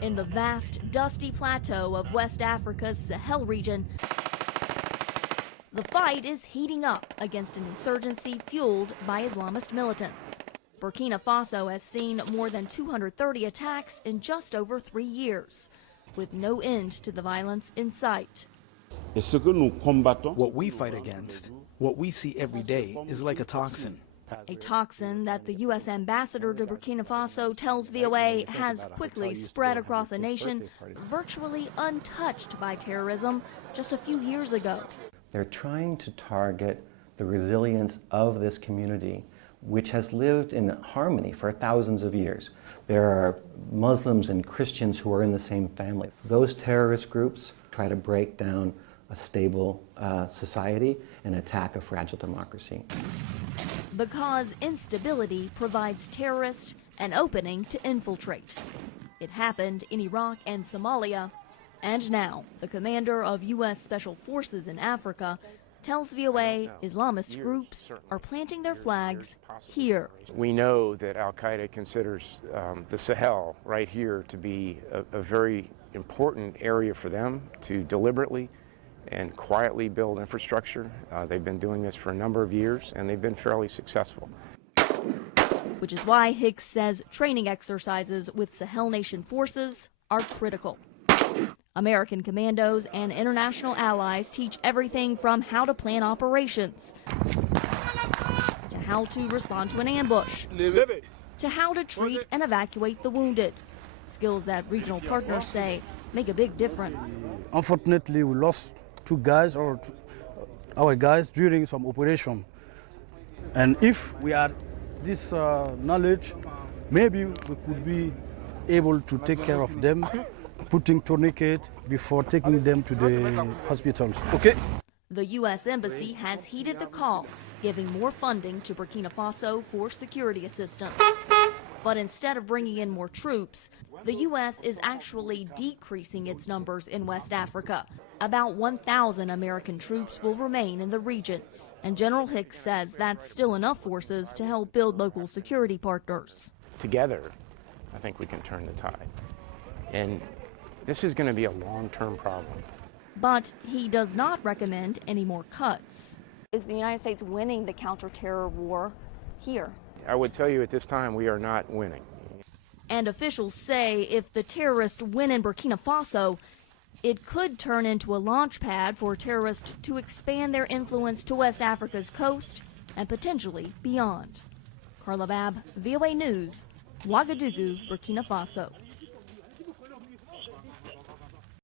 In the vast, dusty plateau of West Africa's Sahel region, the fight is heating up against an insurgency fueled by Islamist militants. Burkina Faso has seen more than 230 attacks in just over 3 years, with no end to the violence in sight. What we fight against, what we see every day, is like a toxin. A toxin that the U.S. ambassador to Burkina Faso tells VOA has quickly spread across a nation virtually untouched by terrorism just a few years ago. They're trying to target the resilience of this community, which has lived in harmony for thousands of years. There are Muslims and Christians who are in the same family. Those terrorist groups try to break down a stable society and attack a fragile democracy. Because instability provides terrorists an opening to infiltrate. It happened in Iraq and Somalia, and now the commander of U.S. Special Forces in Africa tells VOA Islamist groups are planting their flags here. We know that Al-Qaeda considers the Sahel right here to be a very important area for them to deliberately and quietly build infrastructure. They've been doing this for a number of years, and they've been fairly successful. Which is why Hicks says training exercises with Sahel nation forces are critical. American commandos and international allies teach everything from how to plan operations, to how to respond to an ambush, to how to treat and evacuate the wounded. Skills that regional partners say make a big difference. Unfortunately, we lost our guys during some operation. And if we had this knowledge, maybe we could be able to take care of them, putting tourniquet before taking them to the hospitals. Okay. The U.S. Embassy has heeded the call, giving more funding to Burkina Faso for security assistance. But instead of bringing in more troops, the U.S. is actually decreasing its numbers in West Africa. About 1,000 American troops will remain in the region, and General Hicks says that's still enough forces to help build local security partners. Together, I think we can turn the tide. And this is going to be a long-term problem. But he does not recommend any more cuts. Is the United States winning the counter-terror war here? I would tell you at this time we are not winning. And officials say if the terrorists win in Burkina Faso, it could turn into a launch pad for terrorists to expand their influence to West Africa's coast and potentially beyond. Carla Babb, VOA News, Ouagadougou, Burkina Faso.